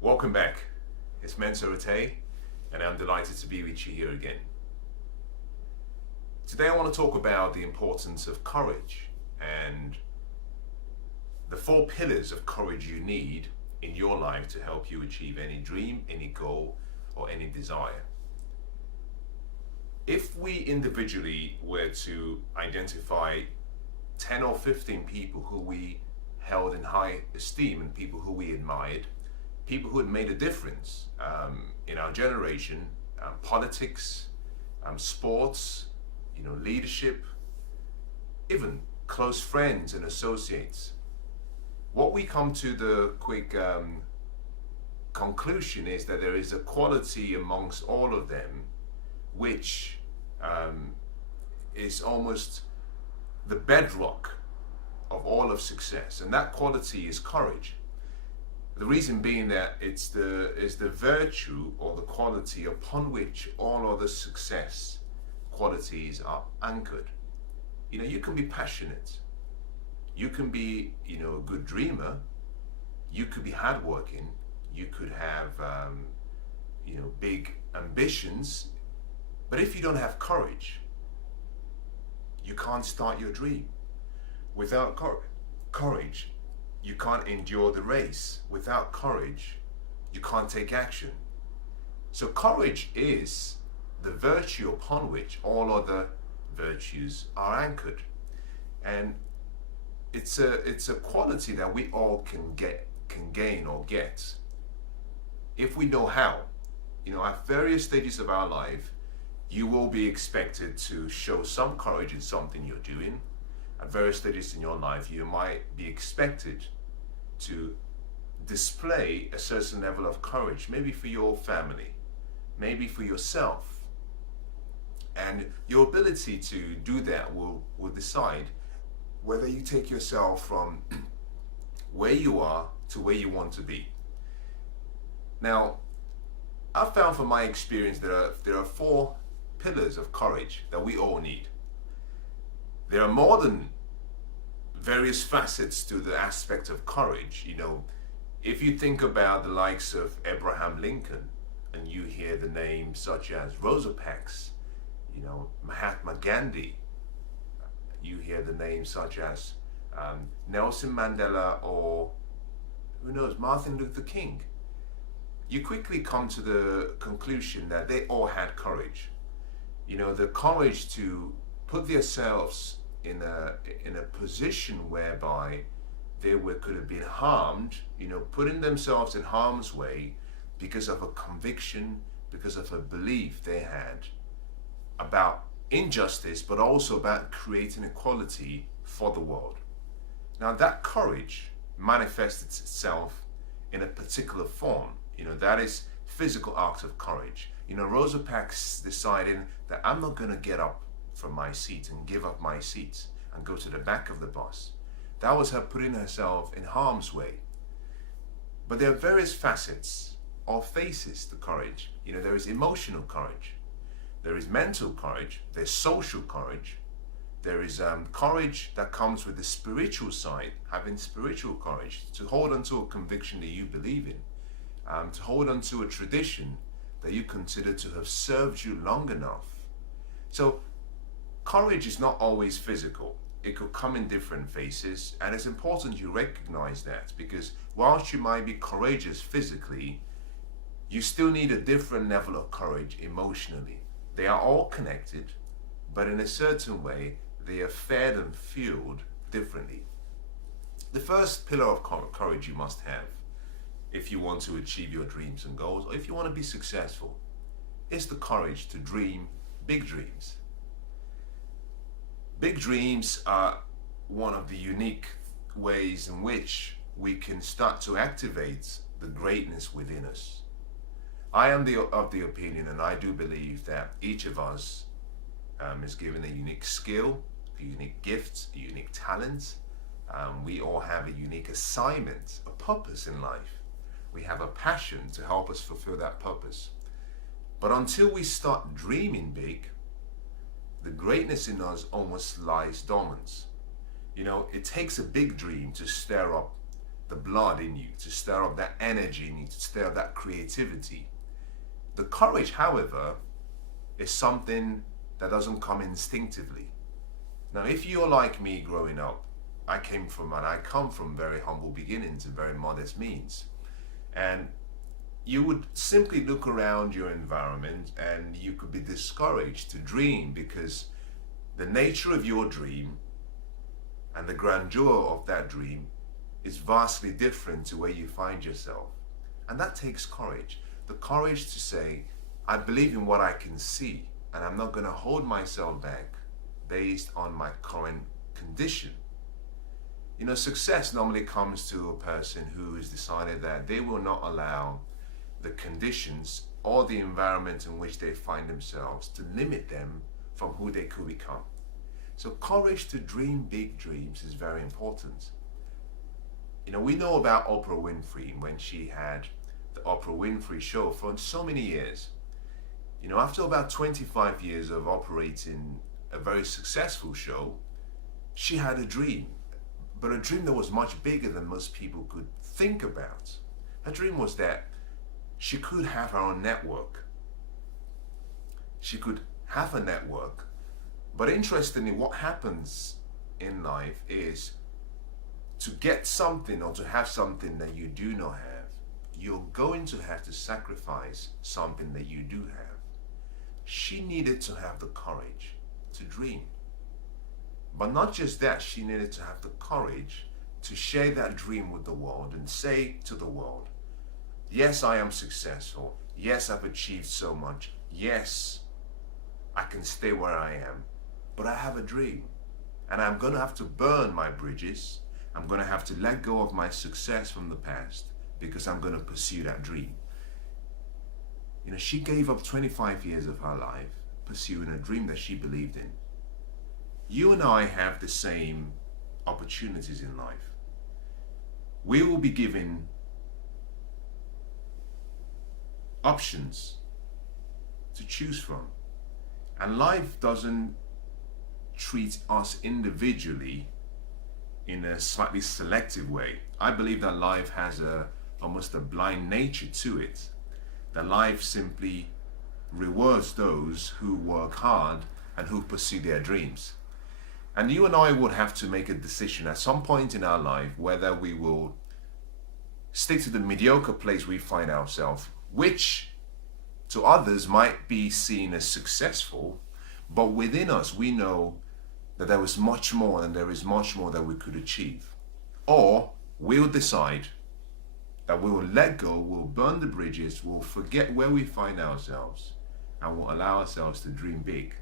Welcome back. It's Mensah Oteh, and I'm delighted to be with you here again. Today I want to talk about the importance of courage and the 4 pillars of courage you need in your life to help you achieve any dream, any goal, or any desire. If we individually were to identify 10 or 15 people who we held in high esteem and people who we admired, people who had made a difference in our generation, politics, sports, leadership, even close friends and associates. What we come to the quick conclusion is that there is a quality amongst all of them which is almost the bedrock of all of success, and that quality is courage. The reason being that it's the virtue or the quality upon which all other success qualities are anchored. You can be passionate, you can be a good dreamer, you could be hardworking, you could have big ambitions, but if you don't have courage, you can't start your dream. Without courage, you can't endure the race. Without courage, you can't take action. So courage is the virtue upon which all other virtues are anchored. And it's a quality that we all can gain or get if we know how. At various stages of our life, you will be expected to show some courage in something you're doing. At various stages in your life, you might be expected to display a certain level of courage, maybe for your family, maybe for yourself. And your ability to do that will decide whether you take yourself from where you are to where you want to be. Now, I've found from my experience that there are 4 pillars of courage that we all need. There are more than various facets to the aspect of courage. If you think about the likes of Abraham Lincoln and you hear the names such as Rosa Parks, Mahatma Gandhi, you hear the names such as Nelson Mandela, or who knows, Martin Luther King, you quickly come to the conclusion that they all had courage. The courage to put themselves in a position whereby they could have been harmed, putting themselves in harm's way because of a conviction, because of a belief they had about injustice, but also about creating equality for the world. Now that courage manifests itself in a particular form. That is physical acts of courage. Rosa Parks deciding that I'm not going to get up from my seat and give up my seat and go to the back of the bus. That was her putting herself in harm's way. But there are various facets or faces to courage. There is emotional courage, there is mental courage, there's social courage, there is courage that comes with the spiritual side, having spiritual courage to hold on to a conviction that you believe in, to hold on to a tradition that you consider to have served you long enough. So courage is not always physical. It could come in different phases, and it's important you recognize that, because whilst you might be courageous physically, you still need a different level of courage emotionally. They are all connected, but in a certain way, they are fed and fueled differently. The first pillar of courage you must have if you want to achieve your dreams and goals, or if you want to be successful, is the courage to dream big dreams. Big dreams are one of the unique ways in which we can start to activate the greatness within us. I am of the opinion, and I do believe, that each of us is given a unique skill, a unique gift, a unique talent. We all have a unique assignment, a purpose in life. We have a passion to help us fulfill that purpose. But until we start dreaming big, the greatness in us almost lies dormant. It takes a big dream to stir up the blood in you, to stir up that energy in you, to stir up that creativity. The courage, however, is something that doesn't come instinctively. Now, if you're like me growing up, I come from very humble beginnings and very modest means. And you would simply look around your environment and you could be discouraged to dream, because the nature of your dream and the grandeur of that dream is vastly different to where you find yourself. And that takes courage. The courage to say, I believe in what I can see, and I'm not going to hold myself back based on my current condition. You know, success normally comes to a person who has decided that they will not allow the conditions or the environment in which they find themselves to limit them from who they could become. So courage to dream big dreams is very important. You know, we know about Oprah Winfrey when she had the Oprah Winfrey Show for so many years. You know, after about 25 years of operating a very successful show, she had a dream, but a dream that was much bigger than most people could think about. Her dream was that she could have her own network. She could have a network. But interestingly, what happens in life is, to get something or to have something that you do not have, you're going to have to sacrifice something that you do have. She needed to have the courage to dream. But not just that, she needed to have the courage to share that dream with the world and say to the world, yes, I am successful. Yes, I've achieved so much. Yes, I can stay where I am. But I have a dream. And I'm going to have to burn my bridges. I'm going to have to let go of my success from the past, because I'm going to pursue that dream. You know, she gave up 25 years of her life pursuing a dream that she believed in. You and I have the same opportunities in life. We will be given options to choose from. And life doesn't treat us individually in a slightly selective way. I believe that life has almost a blind nature to it. That life simply rewards those who work hard and who pursue their dreams. And you and I would have to make a decision at some point in our life whether we will stick to the mediocre place we find ourselves, which to others might be seen as successful, but within us we know that there is much more, and there is much more that we could achieve. Or we'll decide that we will let go, we'll burn the bridges, we'll forget where we find ourselves, and we'll allow ourselves to dream big.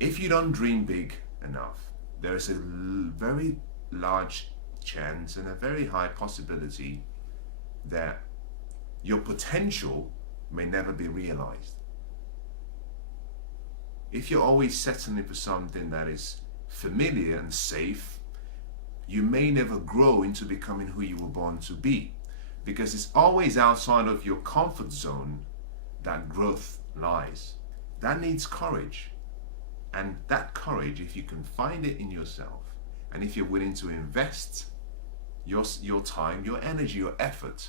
If you don't dream big enough, there is a very large chance and a very high possibility that your potential may never be realized. If you're always settling for something that is familiar and safe, you may never grow into becoming who you were born to be, because it's always outside of your comfort zone that growth lies. That needs courage. And that courage, if you can find it in yourself, and if you're willing to invest your time, your energy, your effort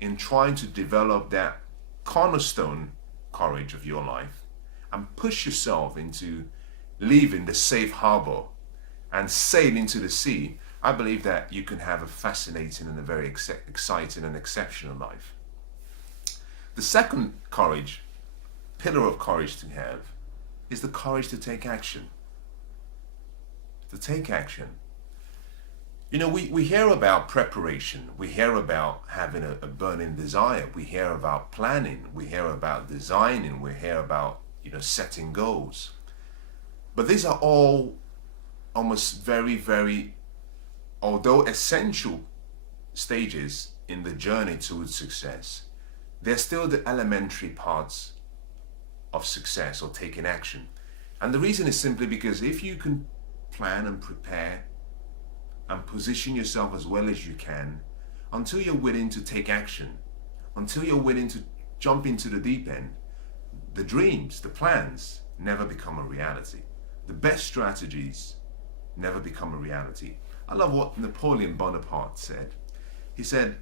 in trying to develop that cornerstone courage of your life, and push yourself into leaving the safe harbor and sail into the sea, I believe that you can have a fascinating and a very exciting and exceptional life. The second courage, pillar of courage to have, is the courage to take action. To take action. You know, we hear about preparation, we hear about having a burning desire, we hear about planning, we hear about designing, we hear about setting goals. But these are all almost very, very, although essential stages in the journey towards success, they're still the elementary parts of success or taking action. And the reason is simply because if you can plan and prepare and position yourself as well as you can, until you're willing to take action, until you're willing to jump into the deep end, the dreams, the plans never become a reality. The best strategies never become a reality. I love what Napoleon Bonaparte said. He said,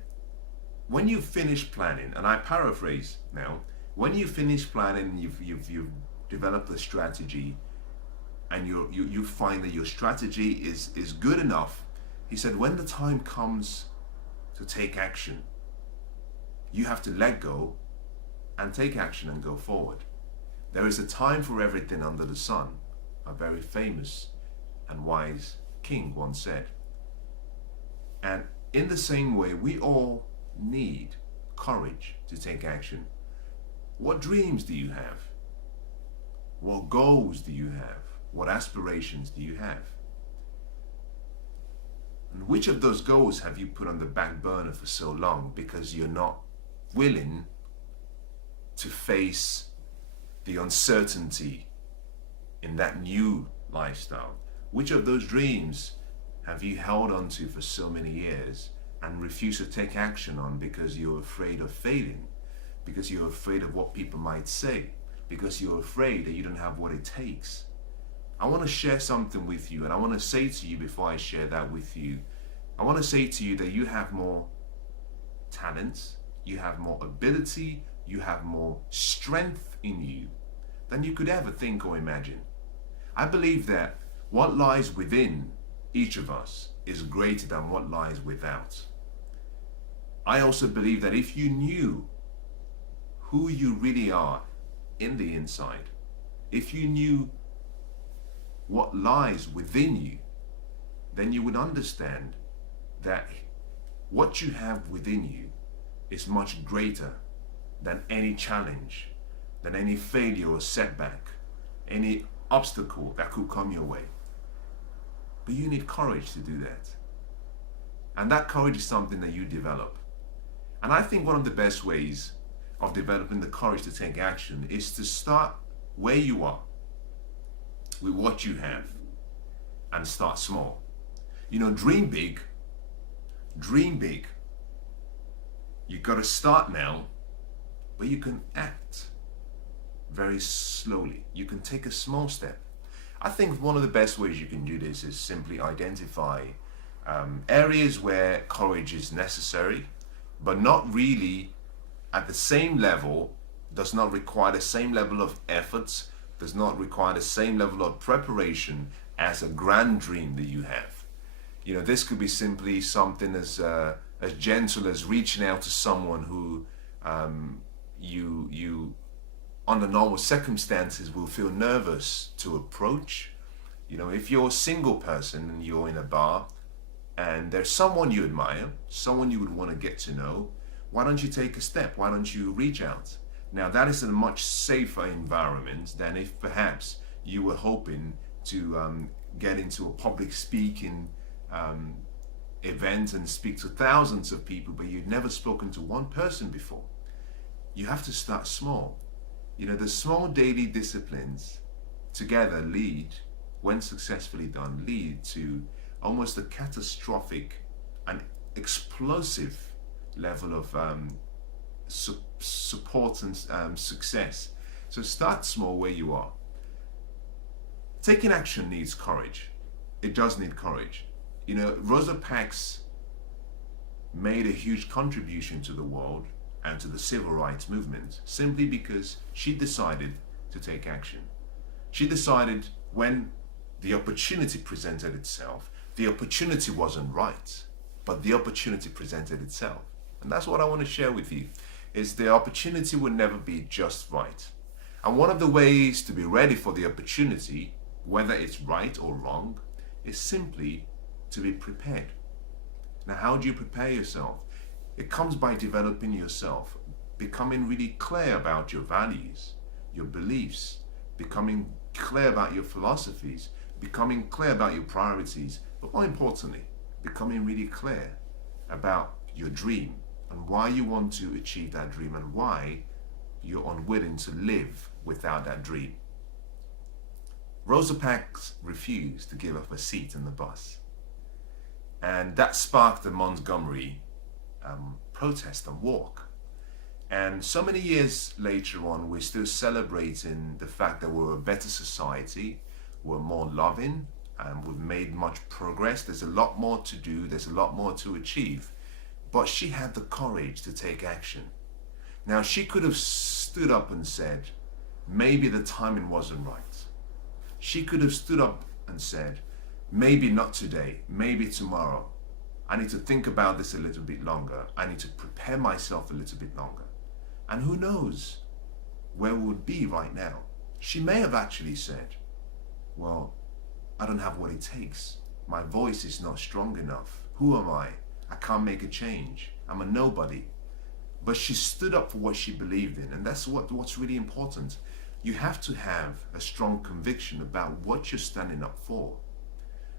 when you finish planning, and I paraphrase now, when you finish planning, you've developed a strategy, and you find that your strategy is good enough. He said, when the time comes to take action, you have to let go and take action and go forward. There is a time for everything under the sun, a very famous and wise king once said. And in the same way, we all need courage to take action. What dreams do you have? What goals do you have? What aspirations do you have? And which of those goals have you put on the back burner for so long because you're not willing to face the uncertainty in that new lifestyle? Which of those dreams have you held on to for so many years and refused to take action on because you're afraid of failing, because you're afraid of what people might say, because you're afraid that you don't have what it takes? I want to share something with you, and I want to say to you before I share that with you, I want to say to you that you have more talents, you have more ability, you have more strength in you than you could ever think or imagine. I believe that what lies within each of us is greater than what lies without. I also believe that if you knew who you really are in the inside, if you knew what lies within you, then you would understand that what you have within you is much greater than any challenge, than any failure or setback, any obstacle that could come your way. But you need courage to do that. And that courage is something that you develop. And I think one of the best ways of developing the courage to take action is to start where you are, with what you have, and start small. You know, dream big. Dream big. You got to start now, but you can act very slowly. You can take a small step. I think one of the best ways you can do this is simply identify areas where courage is necessary, but not really at the same level, does not require the same level of efforts, does not require the same level of preparation as a grand dream that you have. You know, this could be simply something as gentle as reaching out to someone who you under normal circumstances will feel nervous to approach. You know, if you're a single person and you're in a bar and there's someone you admire, someone you would want to get to know, why don't you take a step? Why don't you reach out? Now, that is a much safer environment than if perhaps you were hoping to get into a public speaking event and speak to thousands of people, but you'd never spoken to one person before. You have to start small. You know, the small daily disciplines together lead, when successfully done, lead to almost a catastrophic and explosive level of support and success. So start small where you are. Taking action needs courage. It does need courage. You know, Rosa Parks made a huge contribution to the world and to the civil rights movement simply because she decided to take action. She decided when the opportunity presented itself, the opportunity wasn't right, but the opportunity presented itself. And that's what I want to share with you, is the opportunity will never be just right. And one of the ways to be ready for the opportunity, whether it's right or wrong, is simply to be prepared. Now, how do you prepare yourself? It comes by developing yourself, becoming really clear about your values, your beliefs, becoming clear about your philosophies, becoming clear about your priorities, but more importantly, becoming really clear about your dream and why you want to achieve that dream and why you're unwilling to live without that dream. Rosa Parks refused to give up a seat in the bus, and that sparked the Montgomery protest and walk. And so many years later on, we're still celebrating the fact that we're a better society, we're more loving, and we've made much progress. There's a lot more to do, there's a lot more to achieve. But she had the courage to take action. Now, she could have stood up and said, maybe the timing wasn't right. She could have stood up and said, maybe not today, maybe tomorrow. I need to think about this a little bit longer. I need to prepare myself a little bit longer. And who knows where we would be right now. She may have actually said, well, I don't have what it takes. My voice is not strong enough. Who am I? I can't make a change. I'm a nobody. But she stood up for what she believed in, and that's what's really important. You have to have a strong conviction about what you're standing up for.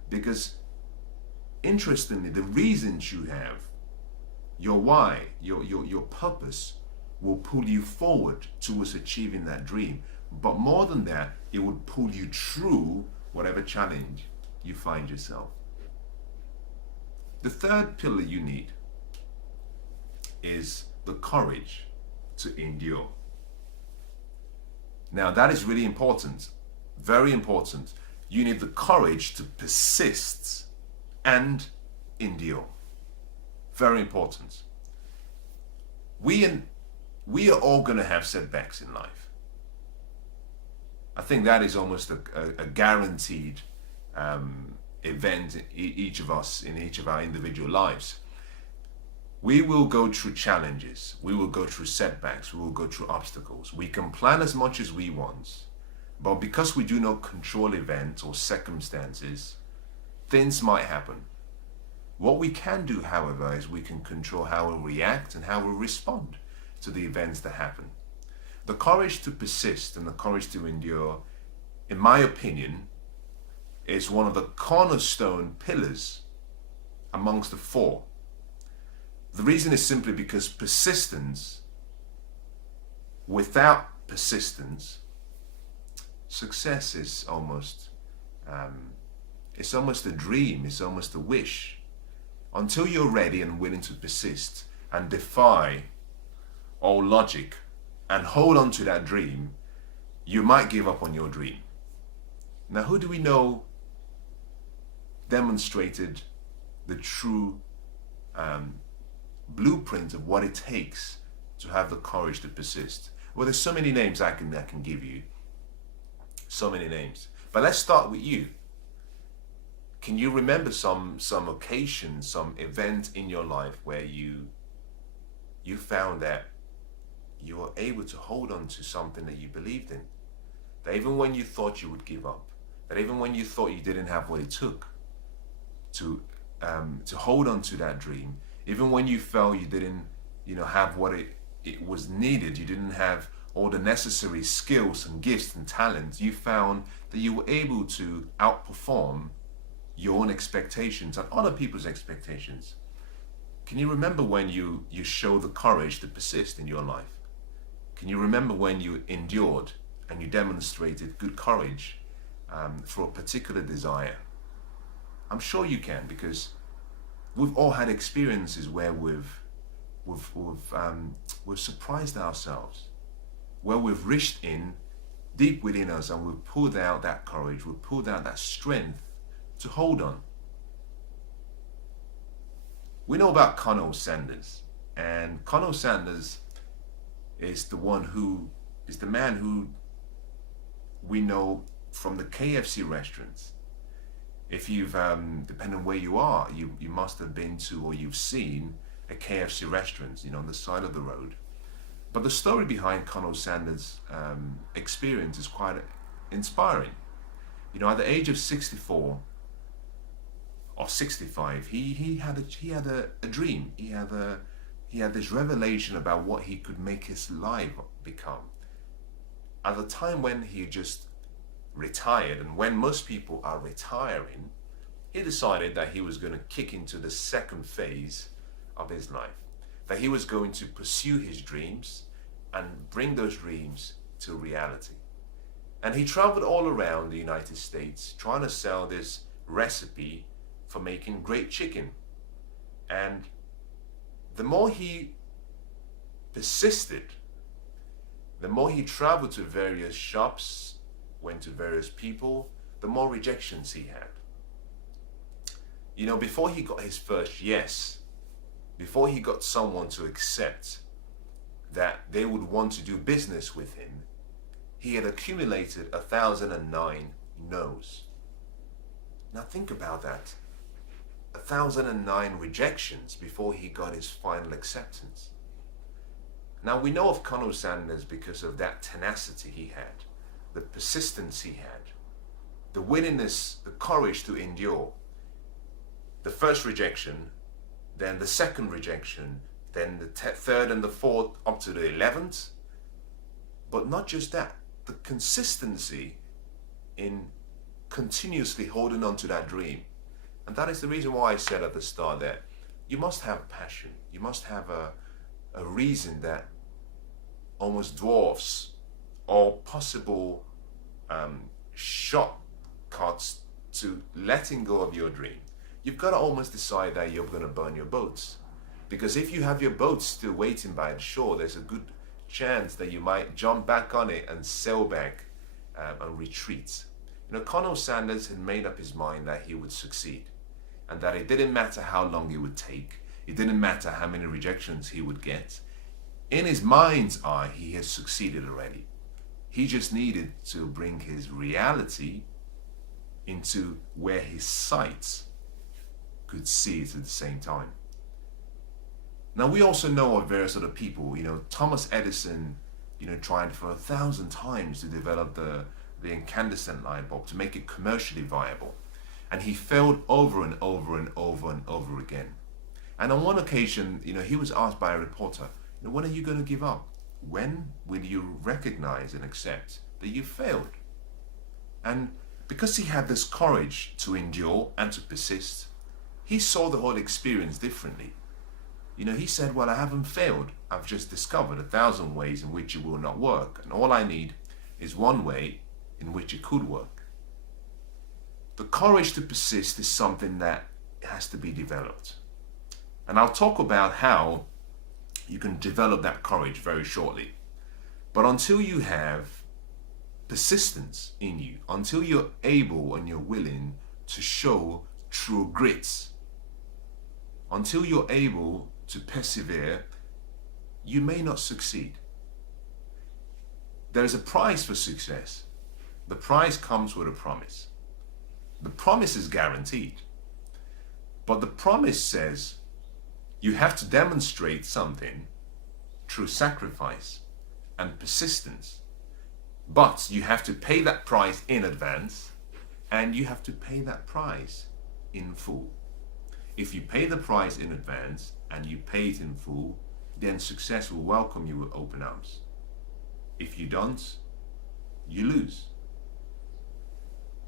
Because interestingly, the reasons you have, your why, your purpose, will pull you forward towards achieving that dream. But more than that, it would pull you through whatever challenge you find yourself. The third pillar you need is the courage to endure. Now, that is really important, very important. You need the courage to persist and endure. Very important. We are all going to have setbacks in life. I think that is almost a guaranteed event in each of us, in each of our individual lives. We will go through challenges, we will go through setbacks, we will go through obstacles. We can plan as much as we want, but because we do not control events or circumstances, things might happen. What we can do, however, is we can control how we react and how we respond to the events that happen. The courage to persist and the courage to endure, in my opinion, is one of the cornerstone pillars amongst the four. The reason is simply because persistence, without persistence, success is almost, it's almost a dream, it's almost a wish. Until you're ready and willing to persist and defy all logic and hold on to that dream, you might give up on your dream. Now, who do we know demonstrated the true blueprint of what it takes to have the courage to persist? Well, there's so many names I can give you. So many names. But let's start with you. Can you remember some occasion, some event in your life where you found that you were able to hold on to something that you believed in? That even when you thought you would give up, that even when you thought you didn't have what it took to hold on to that dream, even when you felt you didn't, have what it was needed, you didn't have all the necessary skills and gifts and talents, you found that you were able to outperform your own expectations and other people's expectations. Can you remember when you showed the courage to persist in your life? Can you remember when you endured and you demonstrated good courage for a particular desire? I'm sure you can, because we've all had experiences where we've surprised ourselves, where we've reached in deep within us and we've pulled out that courage, we've pulled out that strength to hold on. We know about Colonel Sanders, and Colonel Sanders is the man who we know from the KFC restaurants. If you've, depending on where you are, you must have been to or you've seen a KFC restaurant, on the side of the road. But the story behind Colonel Sanders' experience is quite inspiring. At the age of 64 or 65, he had a dream. He had this revelation about what he could make his life become. At the time when he just retired, and when most people are retiring, he decided that he was going to kick into the second phase of his life, that he was going to pursue his dreams and bring those dreams to reality. And he traveled all around the United States trying to sell this recipe for making great chicken. And the more he persisted, the more he traveled to various shops, went to various people, the more rejections he had. You know, before he got his first yes, before he got someone to accept that they would want to do business with him, he had accumulated 1,009 no's. Now think about that. 1,009 rejections before he got his final acceptance. Now we know of Colonel Sanders because of that tenacity he had, the persistence he had, the willingness, the courage to endure. The first rejection, then the second rejection, then the third and the fourth, up to the 11th. But not just that, the consistency in continuously holding on to that dream. And that is the reason why I said at the start that you must have passion. You must have a reason that almost dwarfs all possible shortcuts to letting go of your dream. You've got to almost decide that you're going to burn your boats. Because if you have your boat still waiting by the shore, there's a good chance that you might jump back on it and sail back and retreat. You know, Colonel Sanders had made up his mind that he would succeed, and that it didn't matter how long it would take. It didn't matter how many rejections he would get. In his mind's eye, he has succeeded already. He just needed to bring his reality into where his sight could see it at the same time. Now we also know of various other people, you know, Thomas Edison, you know, tried for 1,000 times to develop the incandescent light bulb, to make it commercially viable. And he failed over and over and over and over again. And on one occasion, you know, he was asked by a reporter, you know, when are you going to give up? When will you recognize and accept that you failed? And because he had this courage to endure and to persist, he saw the whole experience differently. You know, he said, well, I haven't failed. I've just discovered 1,000 ways in which it will not work. And all I need is one way in which it could work. The courage to persist is something that has to be developed. And I'll talk about how you can develop that courage very shortly. But until you have persistence in you, until you're able and you're willing to show true grit, until you're able to persevere, you may not succeed. There is a price for success. The price comes with a promise. The promise is guaranteed. But the promise says you have to demonstrate something through sacrifice and persistence. But you have to pay that price in advance, and you have to pay that price in full. If you pay the price in advance and you pay it in full, then success will welcome you with open arms. If you don't, you lose.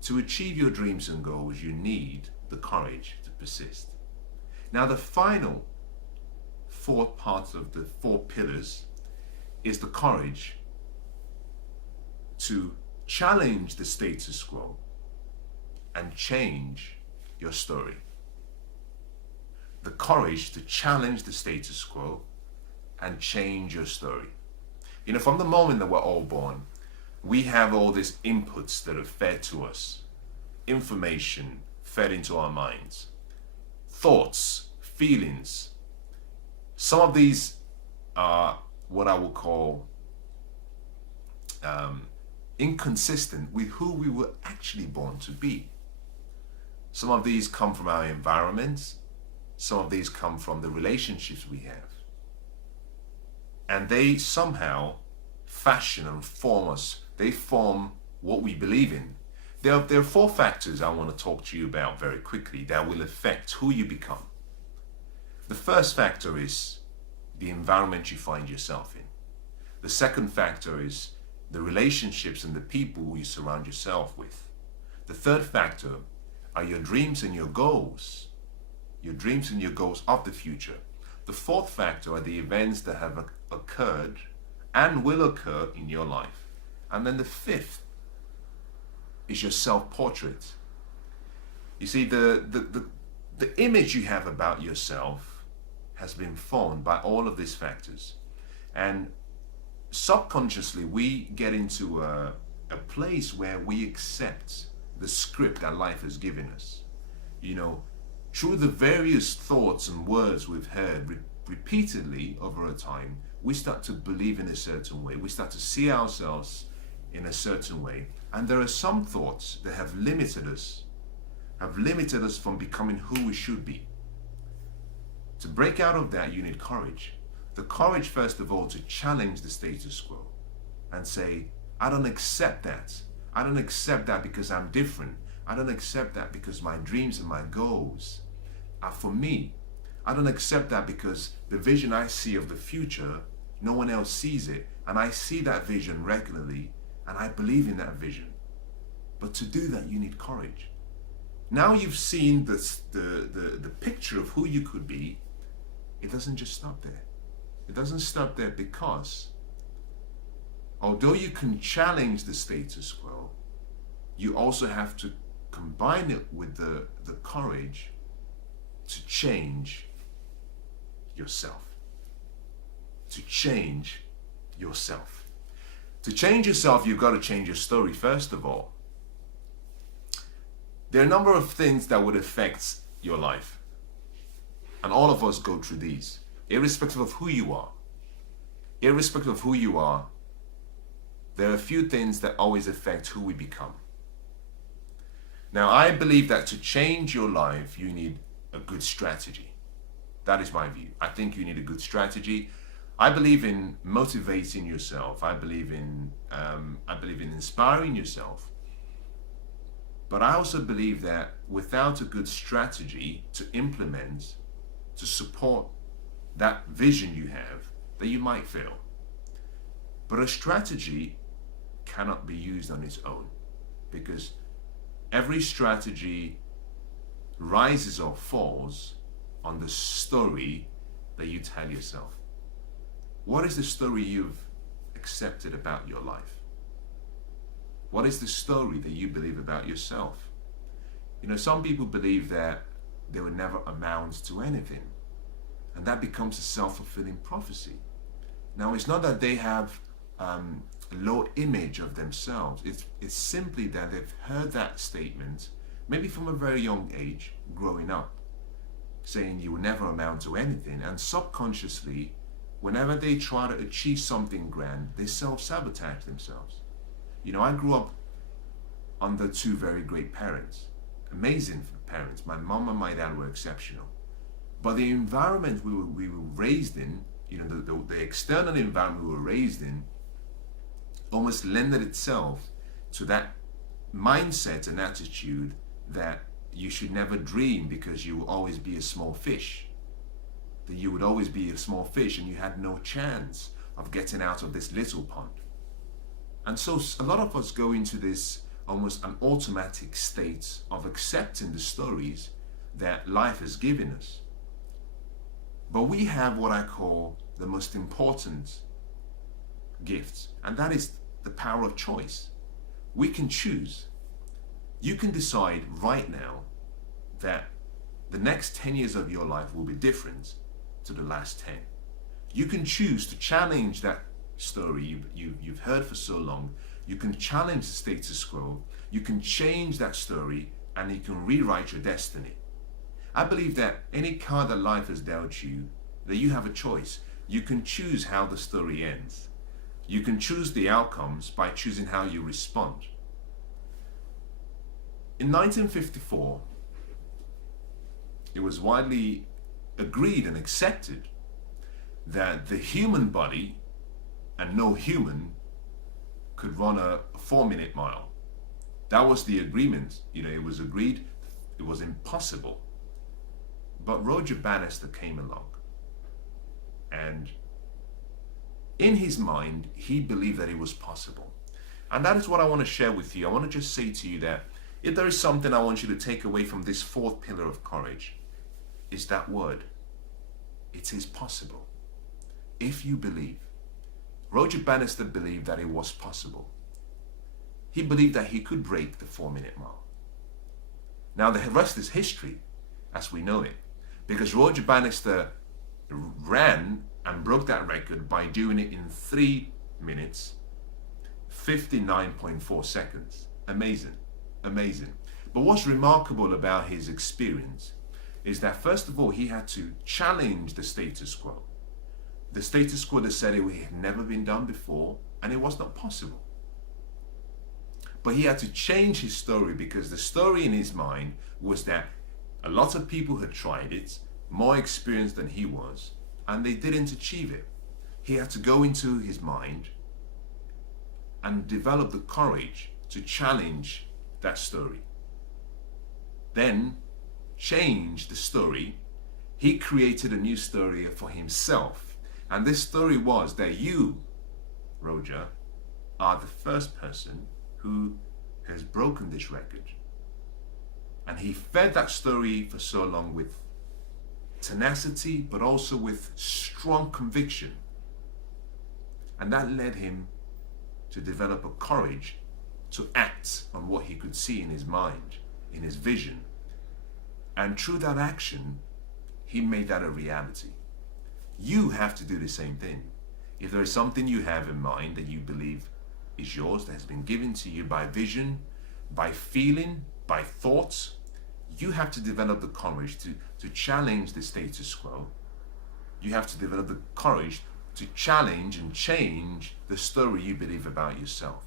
To achieve your dreams and goals, you need the courage to persist. Now, the final fourth part of the 4 pillars is the courage to challenge the status quo and change your story. The courage to challenge the status quo and change your story. You know, from the moment that we're all born, we have all these inputs that are fed to us, information fed into our minds, thoughts, feelings. Some of these are what I would call inconsistent with who we were actually born to be. Some of these come from our environments. Some of these come from the relationships we have. And they somehow fashion and form us. They form what we believe in. There are 4 factors I want to talk to you about very quickly that will affect who you become. The first factor is the environment you find yourself in. The second factor is the relationships and the people you surround yourself with. The third factor are your dreams and your goals. Your dreams and your goals of the future. The fourth factor are the events that have occurred and will occur in your life. And then the fifth is your self-portrait. You see, the image you have about yourself has been formed by all of these factors. And subconsciously, we get into a place where we accept the script that life has given us. You know, through the various thoughts and words we've heard repeatedly over a time, we start to believe in a certain way. We start to see ourselves in a certain way. And there are some thoughts that have limited us from becoming who we should be. To break out of that, you need courage. The courage, first of all, to challenge the status quo and say, I don't accept that. I don't accept that because I'm different. I don't accept that because my dreams and my goals are for me. I don't accept that because the vision I see of the future, no one else sees it, and I see that vision regularly, and I believe in that vision. But to do that, you need courage. Now you've seen the picture of who you could be. It doesn't just stop there. It doesn't stop there, because although you can challenge the status quo, you also have to combine it with the courage to change yourself. To change yourself. To change yourself, you've got to change your story, first of all. There are a number of things that would affect your life. And all of us go through these, irrespective of who you are. Irrespective of who you are, there are a few things that always affect who we become. Now, I believe that to change your life, you need a good strategy. That is my view. I think you need a good strategy. I believe in motivating yourself. I believe in inspiring yourself. But I also believe that without a good strategy to implement, to support that vision you have, that you might fail. But a strategy cannot be used on its own, because every strategy rises or falls on the story that you tell yourself. What is the story you've accepted about your life? What is the story that you believe about yourself? You know, some people believe that they will never amount to anything, and that becomes a self-fulfilling prophecy. Now, it's not that they have a low image of themselves. It's simply that they've heard that statement, maybe from a very young age, growing up, saying you will never amount to anything, and subconsciously, whenever they try to achieve something grand, they self-sabotage themselves. You know, I grew up under two very great parents, amazing parents. My mom and my dad were exceptional. But the environment we were raised in, you know, the external environment we were raised in, almost lended itself to that mindset and attitude that you should never dream because you will always be a small fish. That you would always be a small fish and you had no chance of getting out of this little pond. And so a lot of us go into this almost an automatic state of accepting the stories that life has given us. But we have what I call the most important gift, and that is the power of choice. We can choose. You can decide right now that the next 10 years of your life will be different to the last 10. You can choose to challenge that story you've heard for so long. You can challenge the status quo. You can change that story, and you can rewrite your destiny. I believe that any card that life has dealt you, that you have a choice. You can choose how the story ends. You can choose the outcomes by choosing how you respond. In 1954, it was widely agreed and accepted that the human body and no human could run a 4-minute mile. That was the agreement. You know, it was agreed. It was impossible. But Roger Bannister came along, and in his mind, he believed that it was possible. And that is what I want to share with you. I want to just say to you that if there is something I want you to take away from this fourth pillar of courage, is that word. It is possible. If you believe. Roger Bannister believed that it was possible. He believed that he could break the 4-minute mile. Now the rest is history, as we know it, because Roger Bannister ran and broke that record by doing it in 3 minutes, 59.4 seconds. Amazing, amazing. But what's remarkable about his experience is that first of all, he had to challenge the status quo. The status quo that said it had never been done before and it was not possible. But he had to change his story because the story in his mind was that a lot of people had tried it, more experienced than he was, and they didn't achieve it. He had to go into his mind and develop the courage to challenge that story. Then change the story. He created a new story for himself. And this story was that you, Roger, are the first person who has broken this record. And he fed that story for so long with tenacity, but also with strong conviction. And that led him to develop a courage to act on what he could see in his mind, in his vision. And through that action, he made that a reality. You have to do the same thing. If there is something you have in mind that you believe is yours, that has been given to you by vision, by feeling, by thoughts, you have to develop the courage to challenge the status quo. You have to develop the courage to challenge and change the story you believe about yourself.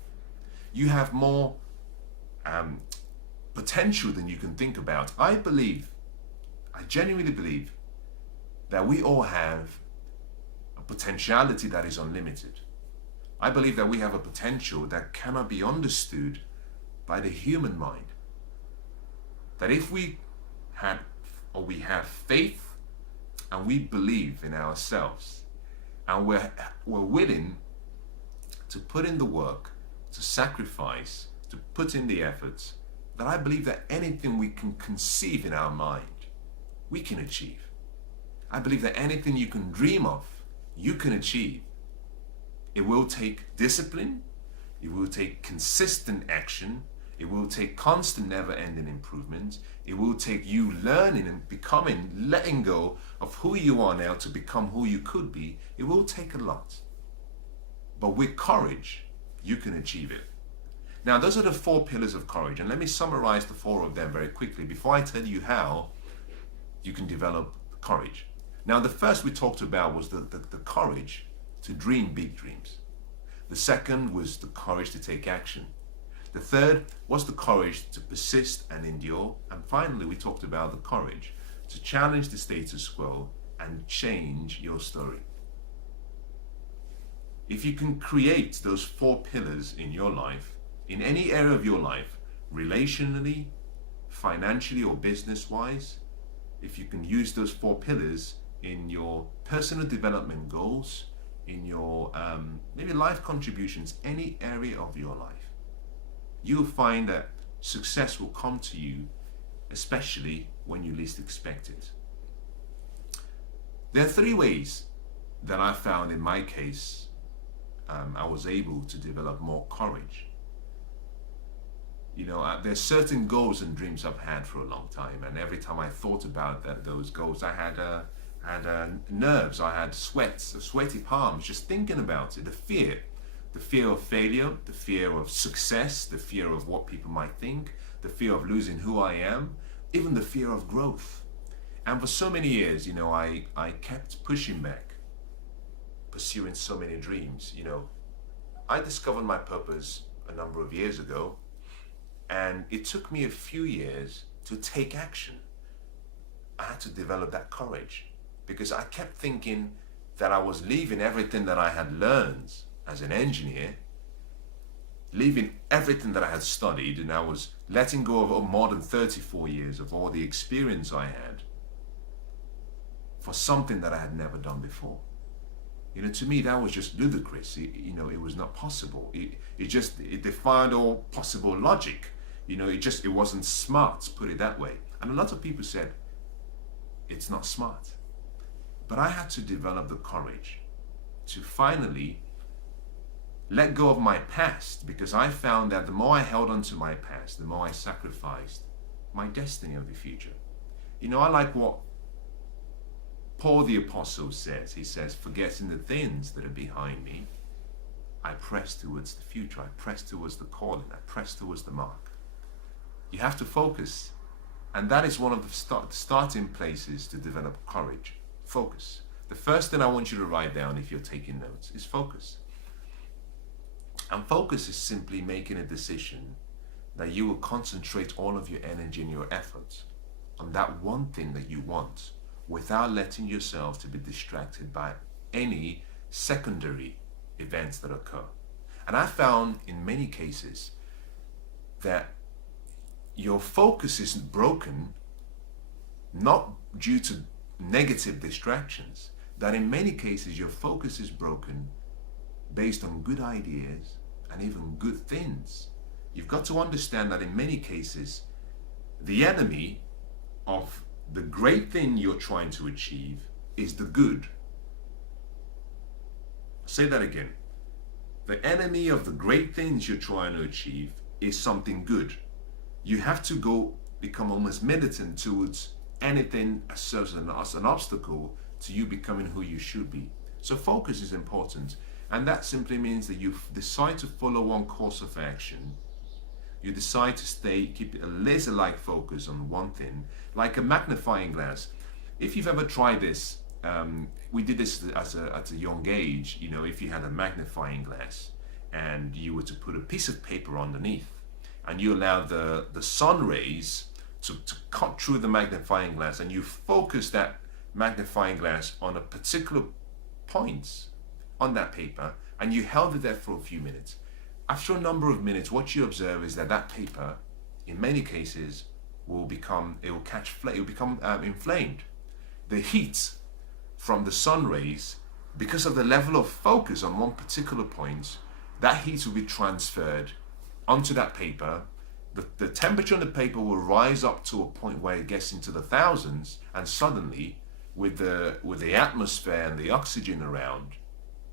You have more potential than you can think about. I genuinely believe that we all have a potentiality that is unlimited. I believe that we have a potential that cannot be understood by the human mind. That if we have faith and we believe in ourselves and we're willing to put in the work, to sacrifice, to put in the efforts, that I believe that anything we can conceive in our mind, we can achieve. I believe that anything you can dream of, you can achieve. It will take discipline, it will take consistent action, it will take constant never-ending improvement, it will take you learning and becoming, letting go of who you are now to become who you could be. It will take a lot. But with courage, you can achieve it. Now, those are the 4 pillars of courage, and let me summarize the 4 of them very quickly before I tell you how you can develop courage. Now, the first we talked about was the courage to dream big dreams. The second was the courage to take action. The third was the courage to persist and endure. And finally, we talked about the courage to challenge the status quo and change your story. If you can create those 4 pillars in your life, in any area of your life, relationally, financially, or business-wise, if you can use those 4 pillars in your personal development goals, in your maybe life contributions, any area of your life, you'll find that success will come to you, especially when you least expect it. There are 3 ways that I found in my case I was able to develop more courage. You know, there's certain goals and dreams I've had for a long time, and every time I thought about those goals, I had nerves, I had sweaty palms just thinking about it. The fear of failure, the fear of success, the fear of what people might think, the fear of losing who I am, even the fear of growth. And for so many years, you know, I kept pushing back, pursuing so many dreams. You know, I discovered my purpose a number of years ago, and it took me a few years to take action. I had to develop that courage because I kept thinking that I was leaving everything that I had learned as an engineer, leaving everything that I had studied, and I was letting go of more than 34 years of all the experience I had for something that I had never done before. You know, to me, that was just ludicrous. It was not possible. It defied all possible logic. You know, it wasn't smart, put it that way. And a lot of people said, it's not smart. But I had to develop the courage to finally let go of my past, because I found that the more I held on to my past, the more I sacrificed my destiny of the future. You know, I like what Paul the Apostle says. He says, forgetting the things that are behind me, I press towards the future. I press towards the calling. I press towards the mark. You have to focus And that is one of the starting places to develop courage. Focus. The first thing I want you to write down if you're taking notes is focus. And focus is simply making a decision that you will concentrate all of your energy and your efforts on that one thing that you want without letting yourself to be distracted by any secondary events that occur. And I found in many cases that your focus isn't broken not due to negative distractions, that in many cases your focus is broken based on good ideas and even good things. You've got to understand that in many cases the enemy of the great thing you're trying to achieve is the good. Say that again. The enemy of the great things you're trying to achieve is something good. You have to go become almost militant towards anything as serves as an obstacle to you becoming who you should be. So focus is important, and that simply means that you decide to follow one course of action. You decide to keep a laser-like focus on one thing, like a magnifying glass. If you've ever tried this, we did this at a young age. You know, if you had a magnifying glass and you were to put a piece of paper underneath, and you allow the sun rays to cut through the magnifying glass, and you focus that magnifying glass on a particular point on that paper, and you held it there for a few minutes. After a number of minutes, what you observe is that that paper, in many cases, will become inflamed. The heat from the sun rays, because of the level of focus on one particular point, that heat will be transferred onto that paper. The temperature on the paper will rise up to a point where it gets into the thousands, and suddenly, with the atmosphere and the oxygen around,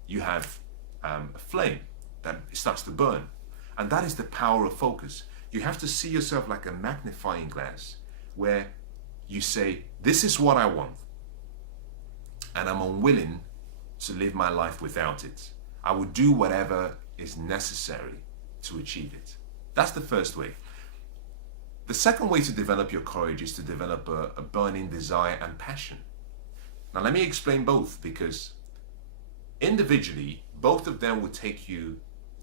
you have a flame that starts to burn. And that is the power of focus. You have to see yourself like a magnifying glass, where you say, this is what I want, and I'm unwilling to live my life without it. I will do whatever is necessary to achieve it. That's the first way. The second way to develop your courage is to develop a burning desire and passion. Now let me explain both, because individually, both of them will take you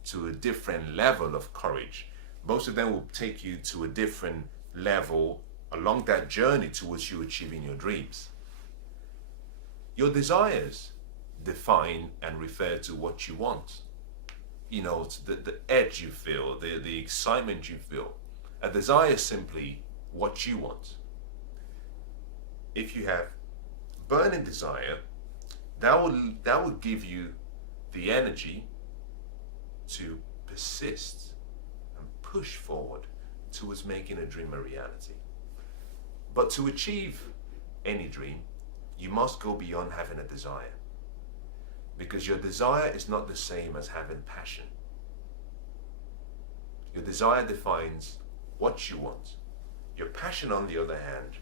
to a different level of courage. Both of them will take you to a different level along that journey towards you achieving your dreams. Your desires define and refer to what you want. You know, the edge you feel, the excitement you feel. A desire is simply what you want. If you have burning desire, that will give you the energy to persist and push forward towards making a dream a reality. But to achieve any dream, you must go beyond having a desire, because your desire is not the same as having passion. Your desire defines what you want. Your passion, on the other hand,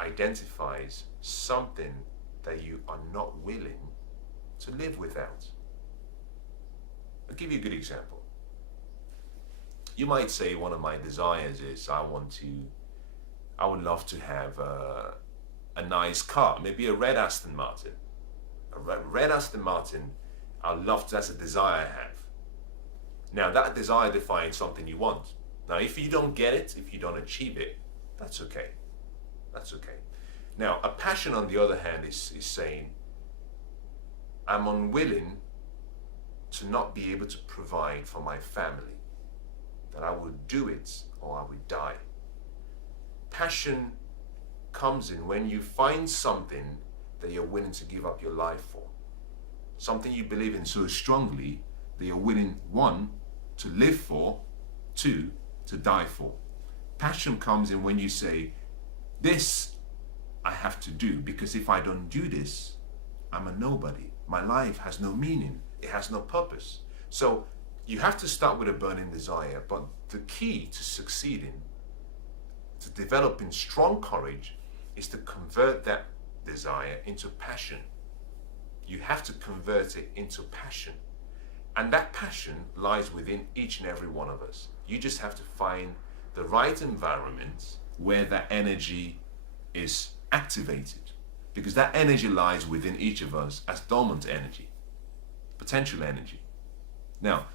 identifies something that you are not willing to live without. I'll give you a good example. You might say one of my desires is I would love to have a nice car, maybe a red Aston Martin. A red Aston Martin, that's a desire I have. Now that desire defines something you want. Now if you don't get it, if you don't achieve it, that's okay. That's okay. Now a passion, on the other hand, is saying I'm unwilling to not be able to provide for my family, that I would do it or I would die. Passion comes in when you find something that you're willing to give up your life for. Something you believe in so strongly that you're willing, one, to live for, two, to die for. Passion comes in when you say, this I have to do, because if I don't do this, I'm a nobody. My life has no meaning. It has no purpose. So you have to start with a burning desire, but the key to succeeding, to developing strong courage, is to convert that desire into passion. You have to convert it into passion. And that passion lies within each and every one of us. You just have to find the right environment where that energy is activated, because that energy lies within each of us as dormant energy, potential energy. Now,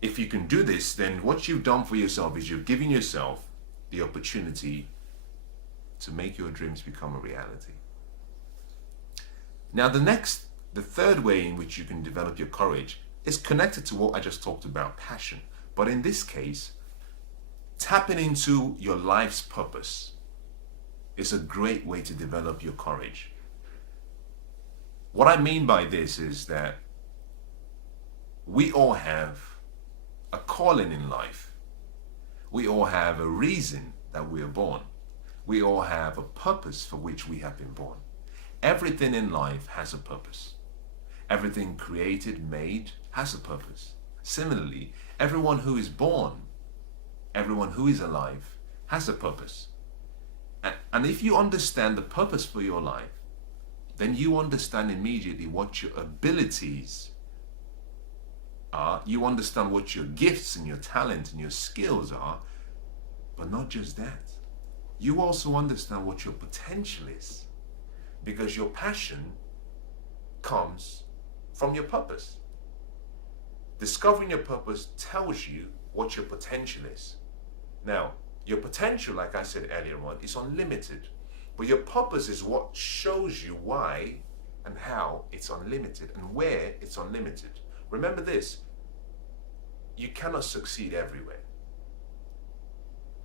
if you can do this, then what you've done for yourself is you've given yourself the opportunity to make your dreams become a reality. Now, the third way in which you can develop your courage is connected to what I just talked about, passion. But in this case, tapping into your life's purpose is a great way to develop your courage. What I mean by this is that we all have a calling in life. We all have a reason that we are born. We all have a purpose for which we have been born. Everything in life has a purpose. Everything created, made, has a purpose. Similarly, everyone who is born, everyone who is alive, has a purpose. And if you understand the purpose for your life, then you understand immediately what your abilities are. You understand what your gifts and your talent and your skills are. But not just that. You also understand what your potential is. Because your passion comes from your purpose. Discovering your purpose tells you what your potential is. Now, your potential, like I said earlier on, is unlimited. But your purpose is what shows you why and how it's unlimited and where it's unlimited. Remember this, you cannot succeed everywhere.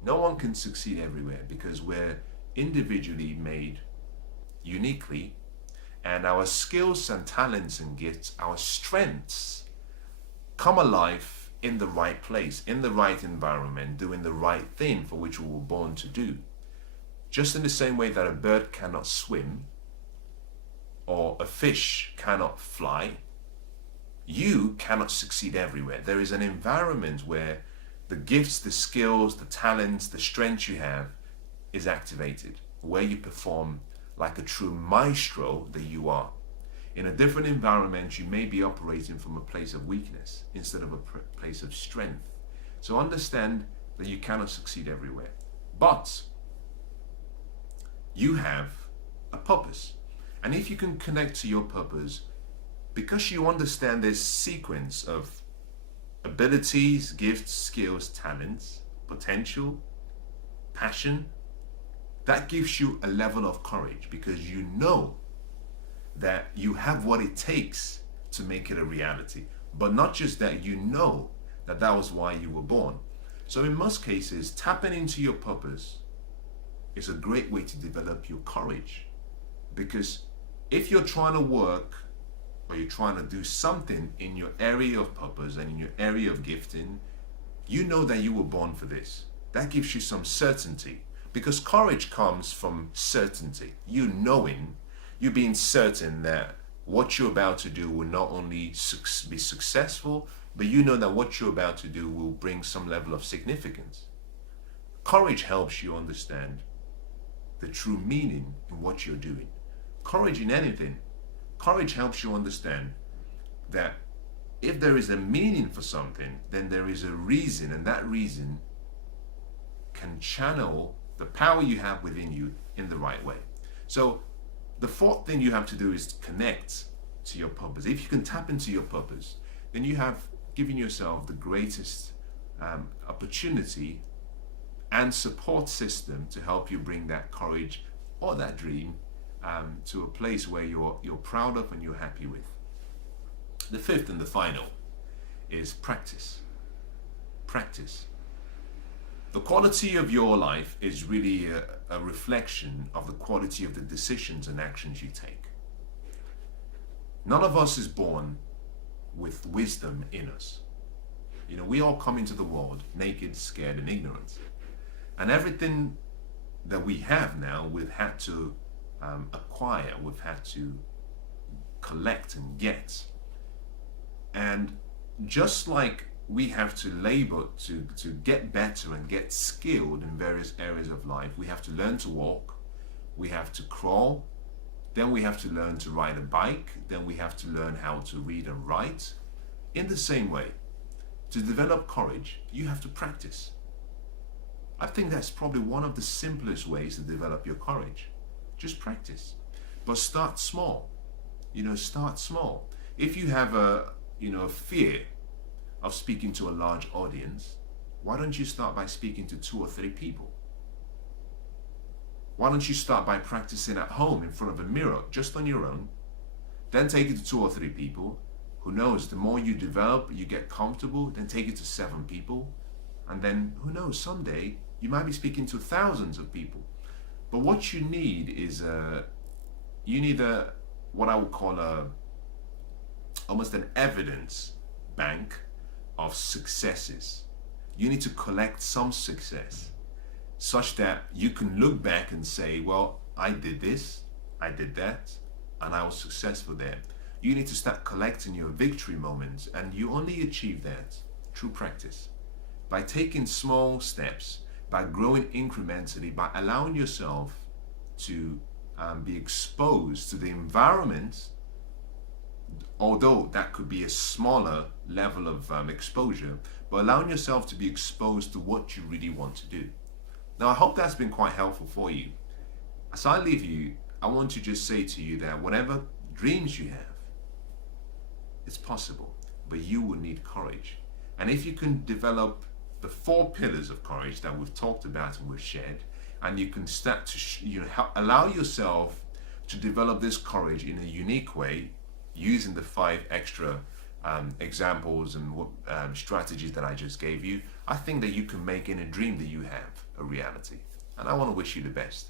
No one can succeed everywhere because we're individually made uniquely, and our skills and talents and gifts, our strengths, come alive in the right place, in the right environment, doing the right thing for which we were born to do. Just in the same way that a bird cannot swim or a fish cannot fly, you cannot succeed everywhere. There is an environment where the gifts, the skills, the talents, the strengths you have is activated, where you perform like a true maestro that you are. In a different environment, you may be operating from a place of weakness instead of a place of strength. So understand that you cannot succeed everywhere. But you have a purpose. And if you can connect to your purpose, because you understand this sequence of abilities, gifts, skills, talents, potential, passion, that gives you a level of courage because you know that you have what it takes to make it a reality. But not just that, you know that that was why you were born. So in most cases, tapping into your purpose is a great way to develop your courage. Because if you're trying to work or you're trying to do something in your area of purpose and in your area of gifting, you know that you were born for this. That gives you some certainty. Because courage comes from certainty. You knowing, you being certain that what you're about to do will not only be successful, but you know that what you're about to do will bring some level of significance. Courage helps you understand the true meaning in what you're doing. Courage in anything. Courage helps you understand that if there is a meaning for something, then there is a reason, and that reason can channel the power you have within you in the right way. So the fourth thing you have to do is connect to your purpose. If you can tap into your purpose, then you have given yourself the greatest opportunity and support system to help you bring that courage or that dream to a place where you're proud of and you're happy with. The fifth and the final is practice. Practice. The quality of your life is really a reflection of the quality of the decisions and actions you take. None of us is born with wisdom in us. You know, we all come into the world naked, scared, and ignorant. And everything that we have now, we've had to acquire, we've had to collect and get. And just like we have to labor to get better and get skilled in various areas of life, we have to learn to walk, we have to crawl, then we have to learn to ride a bike, then we have to learn how to read and write. In the same way, to develop courage, you have to practice. I think that's probably one of the simplest ways to develop your courage. Just practice. But start small. Start small. If you have a fear of speaking to a large audience, why don't you start by speaking to 2 or 3 people? Why don't you start by practicing at home in front of a mirror, just on your own? Then take it to 2 or 3 people. Who knows, the more you develop, you get comfortable, then take it to 7 people. And then, who knows, someday you might be speaking to thousands of people. But what you need is what I would call almost an evidence bank of successes. You need to collect some success such that you can look back and say, well, I did this, I did that, and I was successful there. You need to start collecting your victory moments, and you only achieve that through practice. By taking small steps, by growing incrementally, by allowing yourself to be exposed to the environment, although that could be a smaller level of exposure, but allowing yourself to be exposed to what you really want to do. Now, I hope that's been quite helpful for you. As I leave you, I want to just say to you that whatever dreams you have, it's possible, but you will need courage. And if you can develop the 4 pillars of courage that we've talked about and we've shared, and you can start to allow yourself to develop this courage in a unique way, using the 5 extra examples and strategies that I just gave you, I think that you can make any dream that you have a reality. And I want to wish you the best.